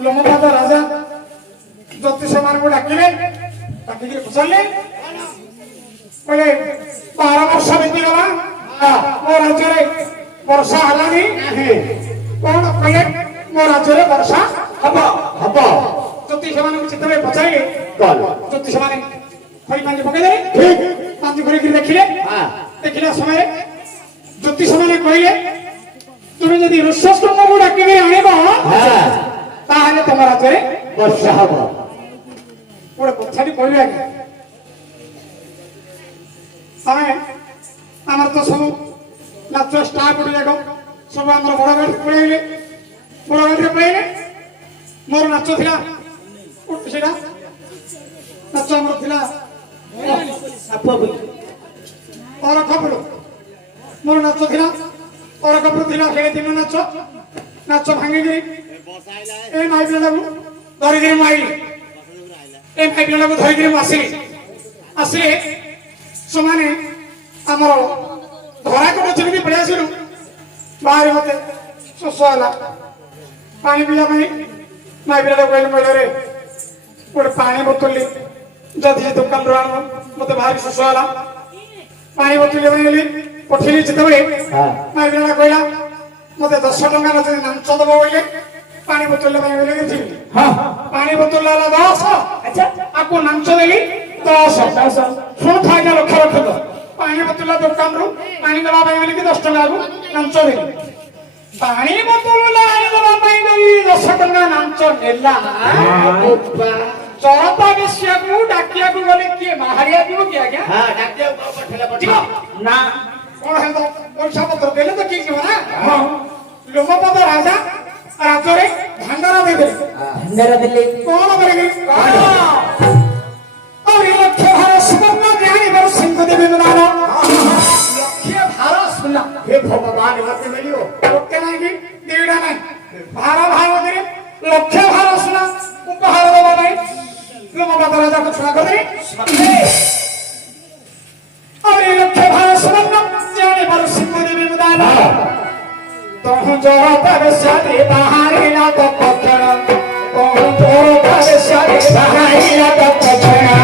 लोमपाद राजा ज्योतिष को डाकिले डाकिक पचारे कहले 12 वर्ष बीतीगला मो राज्य वर्षा हलानी कौन कहले मो राज्य वर्षा हम हम ज्योतिष चित्र पचारे ज्योतिष खड़ी पांजी पकईदे पांजी कर देखिले देखला समय ज्योतिष मैंने कहले तुम जदि ऋष्यशृंग को डाक आनब तुम राज्य वर्षा हम गोटे कथा कहबी आगे आम तो सब नाच स्टाफ गोटे जाक सब आम बड़ गाड़ी पलैले बड़ गाड़ी पलैले मोर नाच था नाच आम और खबर मोर नाच था और खबर थी दिन नाच नाच भांगी ए माई पिला धरिक माई ए माई पिला धरिक आसिली आसिले समाने आमर धरा कट चली पड़े आसलु बाहर मत शोष है पानी पीवा माई पिला कहले मैडे गोटे पानी बोतल जदि दुकान रू आण मत भारी शोष है पानी बोतल पठेली जिते माई पिला कहला मत 10 टका न नाच दब बोले पानी बोतल पानी बोतल 10 आपको नाच देली 10 शुण था लक्ष लक्ष पानी बोतल दुकान रू पानी दवा 10 टका को नाच देली पानी बोतल देवी 10 टका नाच नेला चौथा विषय को डाकिया को गले किए बाहरिया को किया क्या हां डाकिया को पठेला ना कौन है तो पैसा पत्र देले तो की ना हां लोमपाद राजा राज्य रे भंडारा देले कौन करेगी और ये लक्ष्य भार सुवर्ण ज्ञानी बर सिंह देवी बनाना लक्ष्य भार सुना हे भगवान मत मिलियो ओके नहीं की देड़ा नहीं भार करे लक्ष्य भार सुना उपहार देबो नहीं लोमपाद राजा को छुआ कर दे और ये लक्ष्य भार सुवर्ण ज्ञानी बर सिंह देवी बनाना तो जोर पर सारे बाहर ना तो पछड़ा तो जोर पर सारे बाहर ना तो पछड़ा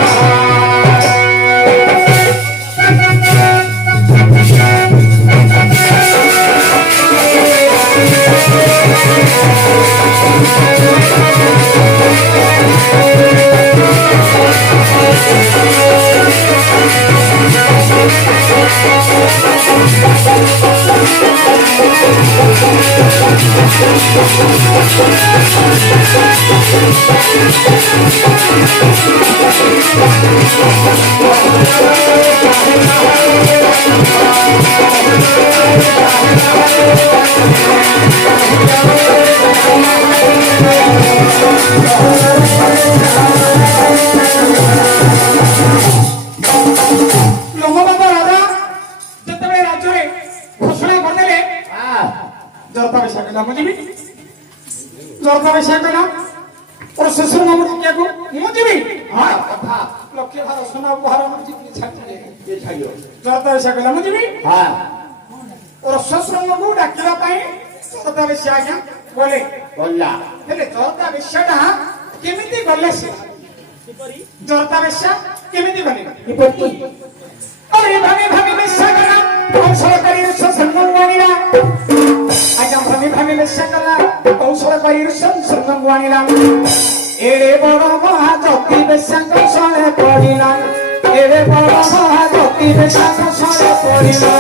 एरे बड़ महाजती बेशंक सले पड़िला एरे बड़ महाजती बेशंक सले पड़िला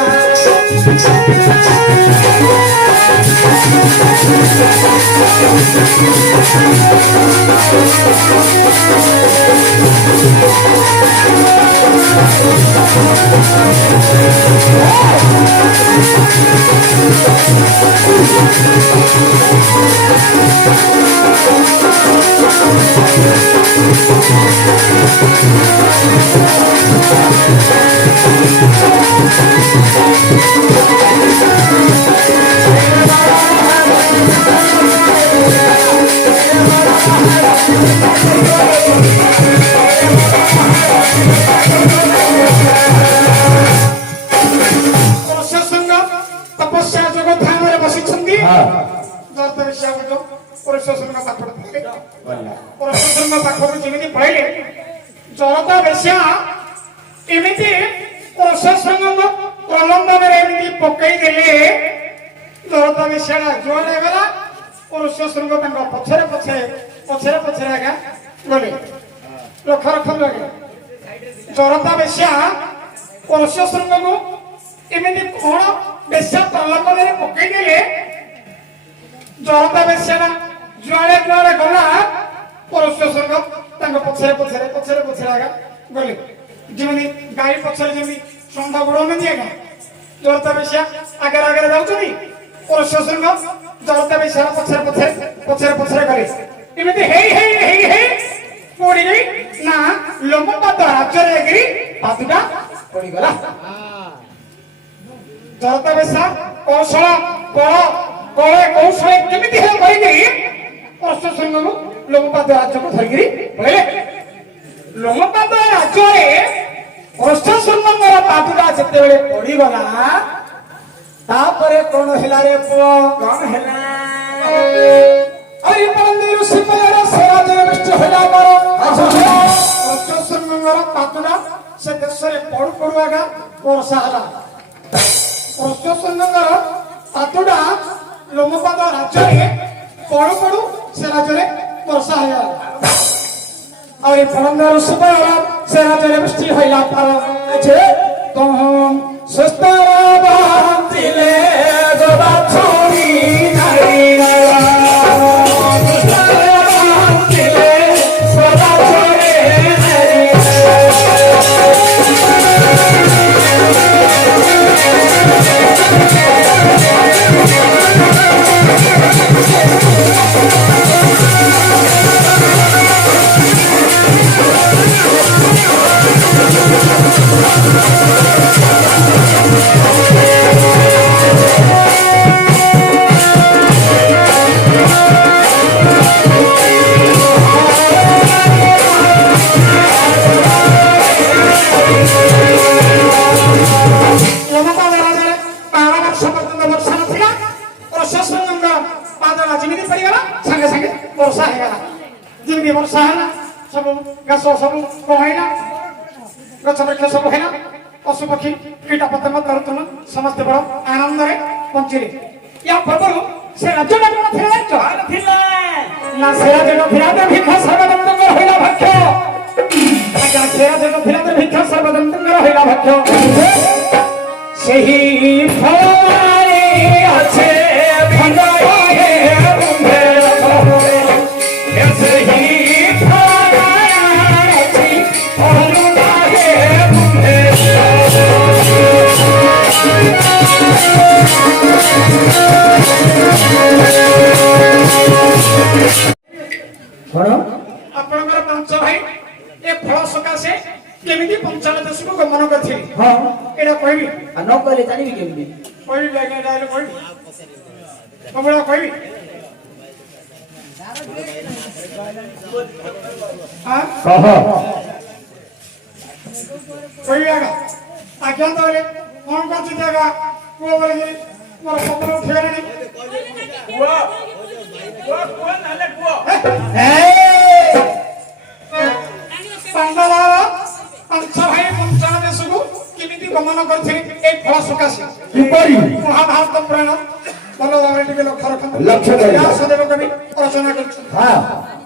ପରଶୁରାମ ପାଖକୁ ପଳେଇଲେ ପରଶୁରାମ ପାଖକୁ ଯେମିତି ପଳେଇଲେ ଜରତା ବେଶ୍ୟା ଏମିତି ପରଶୁରାମ ପ୍ରଲମ୍ବନରେ ଏମିତି ପକେଇ ଦେଲେ ଜରତା ବେଶ୍ୟା ଯୁଆଡେ ଗଲା ପରଶୁରାମ ତାଙ୍କ ପଛରେ ପଛରେ ଆଜ୍ଞା ଗଲେ ଲକ୍ଷ ଲକ୍ଷ ଜରତା ବେଶ୍ୟା ପରଶୁରାମକୁ ଏମିତି କଣ ବେଶ୍ୟା ପ୍ରଲମ୍ବନରେ ପକେଇ ଦେଲେ ଜରତା ବେଶ୍ୟା ଯୁଆଡେ ଗଲା ପରଶୁରାମ ତାଙ୍କ ପଛରେ ଆଜ୍ଞା ଗଲେ ଯେମିତି ଗାଈ ପଛରେ ଯେମିତି ଷଣ୍ଢ ଗୋଡଉନାହାନ୍ତି ଆଜ୍ଞା ଜରତା ବେଶ୍ୟା ଆଗରେ ଯାଉଛନ୍ତି ପରଶୁରାମ ଜରତା ବେଶ୍ୟାର ପଛରେ ଗଲେ ଏମିତି ହେଇ ପଡିଗଲି ନା ଲୋମପାଦ ରାଜ୍ୟରେ ଯାଇକରି ପାଦୁଟା ପଡିଗଲା ଜରତା ବେଶ୍ୟା କୌଶଳ କେମିତି ହେଲେ କରିକିରି ପରଶୁରାମକୁ ଲୋମପାଦ ରାଜ୍ୟକୁ ଧରିକିରି ପଳେଇଲେ ଲୋମପାଦ ରାଜ୍ୟରେ ପରଶୁରାମଙ୍କର ପାଦୁଟା ଯେତେବେଳେ ପଡିଗଲା ତାପରେ କଣ ହେଲା ରେ ପୁଅ କଣ ହେଲା ପରଶୁରାମଙ୍କର ପାଦୁଟା ସେ ଦେଶରେ ପଡୁ ଆଗା ବର୍ଷା ହେଲା ପରଶୁରାମଙ୍କର ପାଦୁଟା ଲୋମପାଦ ରାଜ୍ୟରେ ପଡୁ ସେ ରାଜ୍ୟରେ ବର୍ଷା ହେଇଗଲା ଆଉ ଏ ପରନ୍ଦର ସୁବଳ ସେ ରାଜ୍ୟରେ ବୃଷ୍ଟି ହଇଲା ପାର ଯେ ତହଂ ସୁସ୍ଥ ବାନ୍ଧିଲେ ଗୋବା ଛୁରୀ ନାରୀ ବର୍ଷା ହେଲା ସବୁ ଘାସ ସବୁ କମାଇଲା ଗଛ ବୃକ୍ଷ ସବୁ ହେଲା ପଶୁ ପକ୍ଷୀ କୀଟ ପତଙ୍ଗ ତରୁତୁଣ ସମସ୍ତେ ବଡ ଆନନ୍ଦରେ ବଞ୍ଚିଲେ ୟା ପୂର୍ବରୁ ସେ ରାଜ୍ୟଟା କଣ ଥିଲା ନା ସେ ରାଜ୍ୟଟା ଥିଲା ଭିକ୍ଷା ସର୍ବଦନ୍ତଙ୍କର ହଇଲା ଭକ୍ଷ ଆଜ୍ଞା ସେ ରାଜ୍ୟଟା ଥିଲା ଭିକ୍ଷା ସର୍ବଦନ୍ତଙ୍କର ହଇଲା ଭକ୍ଷ ସେହି ଫଳରେ ଅଛି ଆପଣଙ୍କର ପାଞ୍ଚ ଭାଇ ଏ ଫଳ ସକାଶେ କେମିତି ପଞ୍ଚାଳ ଦେଶକୁ ଗମନ କରିଥିଲେ ହଁ ଏଇଟା କହିବି ନ କହିଲେ ଜାଣିବି କେମିତି କହିବି କହିବି ସବୁବେଳେ କହିବି କହିବି ଆଜ୍ଞା ତାହେଲେ କଣ କରୁଛି ଆଜ୍ଞା କୁହ ବୋଲିକି ମୋର ସପନ ଉଠିଗଲାଣି ପାଞ୍ଚ ଭାଇ ପଞ୍ଚାଳ ଦେଶକୁ କେମିତି ଗମନ କରିଥିଲେ ଏଇ ଫଳ ସକାଶେ ମହାଭାରତ ପୁରାଣ ଭଲ ଭାବରେ ଟିକେ ଲକ୍ଷ୍ୟ ରଖନ୍ତୁ ବ୍ୟାସଦେବ କବି ରଚନା କରିଛନ୍ତି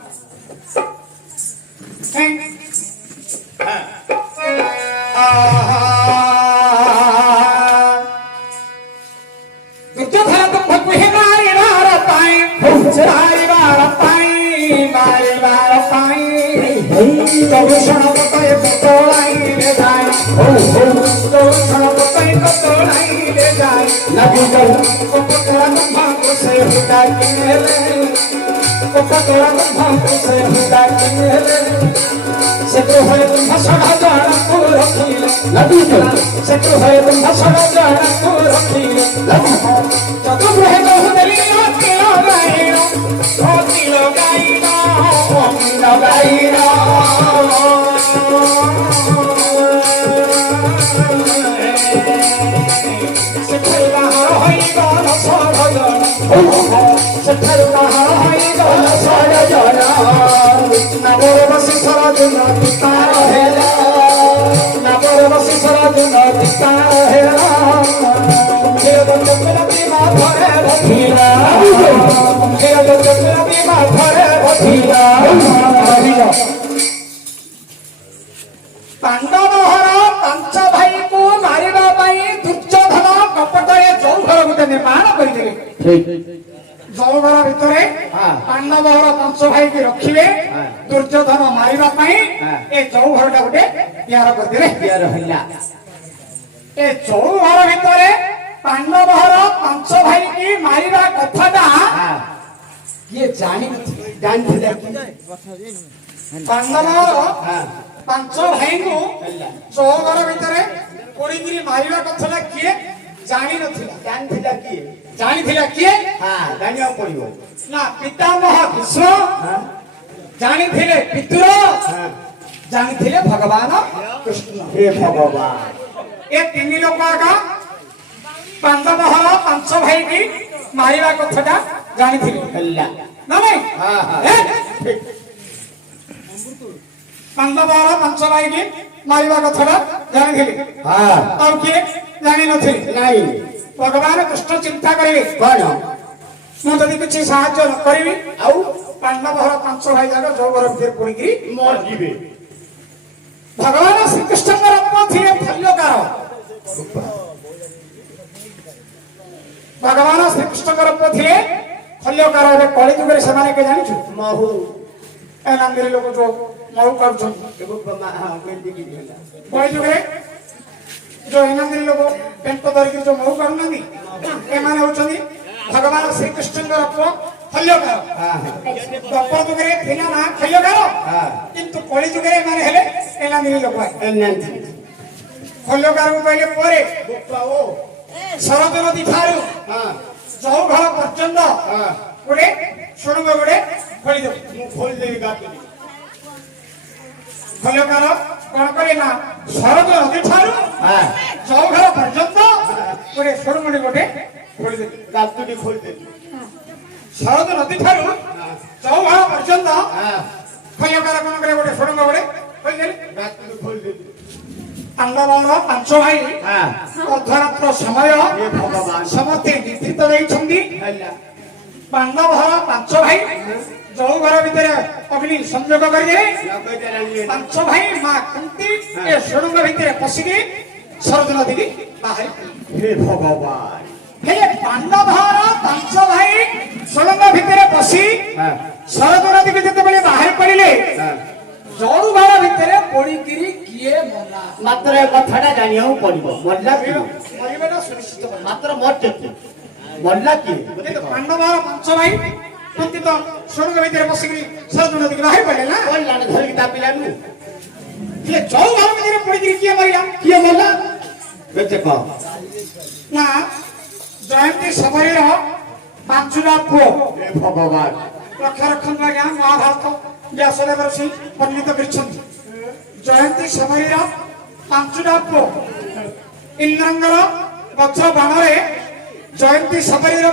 ନବର ବସି ସରାଜୁନ ପିତା ହେଲା ନବର ବସି ସରାଜୁନ ପିତା ହେଲା କୁମ୍ଭୀର ଚକ୍ର ବିମା ଧରେ ବଧିଲା କୁମ୍ଭୀର ଚକ୍ର ବିମା ଧରେ ବଧିଲା ପାଣ୍ଡବହର ପାଞ୍ଚ ଭାଇକୁ ମାରିବା ପାଇଁ ଦୁର୍ଯ୍ୟୋଧନ କପଟରେ ଚୌଘର ଗୋଟେ ନିର୍ମାଣ କରିଦେଲେ ଚୌଘର ଭିତରେ ପାଣ୍ଡବହର ପାଞ୍ଚ ଭାଇକି ରଖିବେ ଦୁର୍ଯ୍ୟୋଧନ ମାରିବା ପାଇଁ ଏ ଚୌଘରଟା ଗୋଟେ ତିଆର କରିଦେଲେ ଏ ଚୌଘର ଭିତରେ ପାଣ୍ଡବହର ପାଞ୍ଚ ଭାଇକି ମାରିବା କଥାଟା କିଏ ଜାଣିଥିଲେ ପାଣ୍ଡବହର ପାଞ୍ଚ ଭାଇଙ୍କୁ ଚୌଘର ଭିତରେ ପୋଡ଼ିକିରି ମାରିବା କଥାଟା କିଏ ଜାଣିନଥିଲା ଜାଣିଥିଲା କିଏ ଜାଣିବାକୁ ପଡିବ ନା ପିତାମହ ଭୀଷ୍ମ ଜାଣିଥିଲେ ପିତୃ ଜାଣିଥିଲେ ଭଗବାନ କୃଷ୍ଣ ହେ ଭଗବାନ ଏ ତିନି ଲୋକ ଆଗ ପାଣ୍ଡବହର ପାଞ୍ଚ ଭାଇକି ମାରିବା କଥାଟା ଜାଣିଥିଲେ ହେଲା ନା ନାଇଁ ପାଣ୍ଡବହର ପାଞ୍ଚ ଭାଇକି ମାରିବା କଥାଟା ଜାଣିଥିଲେ ଆଉ କିଏ ଜାଣିନଥିଲେ ନାଇଁ ଭଗବାନ କୃଷ୍ଣ ଚିନ୍ତା କରିବେ କଣ ମୁଁ ଯଦି କିଛି ସାହାଯ୍ୟ ନ କରିବି ଆଉ ପାଣ୍ଡବହର ପାଞ୍ଚ ଭାଇ ଯାକ ଚୌଘର ଭିତରେ ପଡିକିରି ମରିଯିବେ ଭଗବାନ ଶ୍ରୀକୃଷ୍ଣଙ୍କର ରୂପ ଥିଲେ ଫଲ୍ୟକାର ଭଗବାନ ଶ୍ରୀକୃଷ୍ଣଙ୍କର ରୂପ ଥିଲେ ଫଲ୍ୟକାର ଏବେ କଳି ଯୁଗରେ ସେମାନେ କେ ଜାଣିଛୁ ମହୁ ଏ ନାନ୍ଦିରୀ ଲୋକ ଯୋଉ ମହୁ କରୁଛନ୍ତି କଳି ଯୁଗରେ ଯୋଉ ଏନାନ୍ଦିରୀ ଲୋକ ପେଣ୍ଟ ଧରିକି ଯୋଉ ମହୁ କରୁନାହାନ୍ତି ଏମାନେ ହଉଛନ୍ତି ଭଗବାନ ଶ୍ରୀକୃଷ୍ଣଙ୍କର ରୂପ ଫଲ୍ୟକାର ଦ୍ୱାପର ଯୁଗରେ ଥିଲା ନା ଫଲ୍ୟକାର କିନ୍ତୁ କଳି ଯୁଗରେ ଏମାନେ ହେଲେ ଏନାନ୍ଦିରୀ ଲୋକ ଫଲ୍ୟକାରକୁ କହିଲେ ପରେ ଶରତ ନଦୀ ଠାରୁ ଚୌଘର ପର୍ଯ୍ୟନ୍ତ ଗୋଟେ ଶୁଣୁବ ଗୋଟେ ଖୋଳିଦେବ ମୁଁ ଖୋଲିଦେବି ଗାତି ଫଲ୍ୟକାର କଣ କଲେ ନା ଶରତ ନଦୀ ଠାରୁ ଚୌଘର ପର୍ଯ୍ୟନ୍ତ ଗୋଟେ ଶୁଣୁମଣି ଗୋଟେ ଖୋଳିଦେବି ଗାତୁଟି ଖୋଲିଦେବି ଶରତ ନଦୀ ଠାରୁ ଚୌଘର ପର୍ଯ୍ୟନ୍ତ ଫଲ୍ୟକାର କଣ କଲେ ଗୋଟେ ଶୁଣୁମ ଗୋଟେ ଖୋଲିଦେଲେ ଗାତୁଟି ଖୋଲିଦେବି ପାଣ୍ଡବର ପାଞ୍ଚ ଭାଇ ଅର୍ଦ୍ଧରାତ୍ର ସମୟ ସମସ୍ତେ ନେତୃତ୍ୱ ଦେଇଛନ୍ତି ପାଣ୍ଡବର ପାଞ୍ଚ ଭାଇ ଯୋଉ ଘର ଭିତରେ ଅଗ୍ନି ସଂଯୋଗ କରିଦେଲେ ପାଞ୍ଚ ଭାଇ ମା କୁନ୍ତୀ ଏ ସୁଡ଼ଙ୍ଗ ଭିତରେ ପଶିକି ଶରତ ନଦୀକି ବାହାରି ହେ ଭଗବାନ ହେଲେ ପାଣ୍ଡବର ପାଞ୍ଚ ଭାଇ ସୁଡ଼ଙ୍ଗ ଭିତରେ ପଶି ଶରତ ନଦୀକି ଯେତେବେଳେ ବାହାରି ପଡ଼ିଲେ ଯୋଉ ଘର ଭିତରେ ପଡ଼ିକିରି କିଏ ମଲା ମାତ୍ର ଏ କଥାଟା ଜାଣିବାକୁ ପଡିବ ମଲା କିଏ ମରିବାଟା ସୁନିଶ୍ଚିତ ମାତ୍ର ମରିଛନ୍ତି ମଲା କିଏ ପାଣ୍ଡବର ପାଞ୍ଚ ଭାଇ କୁନ୍ତିତ ସୁଡ଼ଙ୍ଗ ଭିତରେ ପଶିକିରି ଶରତ ନଦୀକି ବାହାରି ପଡ଼ିଲେ ନା କଲ୍ୟାଣ ଧରିକି ତା ପିଲାକୁ ହେଲେ ଯୋଉ ଘର ଭିତରେ ପଡ଼ିକିରି କିଏ ମରିଲା କିଏ ମଲା କେତେ କହ ନା ଜୟନ୍ତୀ ସମରୀର ପାଞ୍ଚଟା ପୁଅ ହେ ଭଗବାନ ଲକ୍ଷ ରଖନ୍ତୁ ଆଜ୍ଞା ମହାଭାରତ ବ୍ୟାସଦେବ ଋଷି ବର୍ଣ୍ଣିତ କରିଛନ୍ତି ଜୟନ୍ତୀ ସମରୀର ପାଞ୍ଚଟା ପୁଅ ଇନ୍ଦ୍ରଙ୍କର ବଜ୍ର ବାଣରେ ଜୟନ୍ତୀ ସମରୀର